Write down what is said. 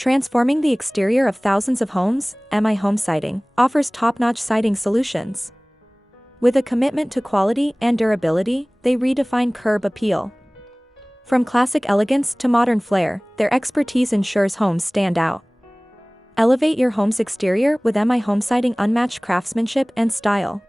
Transforming the exterior of thousands of homes, MI Homesiding offers top-notch siding solutions. With a commitment to quality and durability, they redefine curb appeal. From classic elegance to modern flair, their expertise ensures homes stand out. Elevate your home's exterior with MI Homesiding unmatched craftsmanship and style.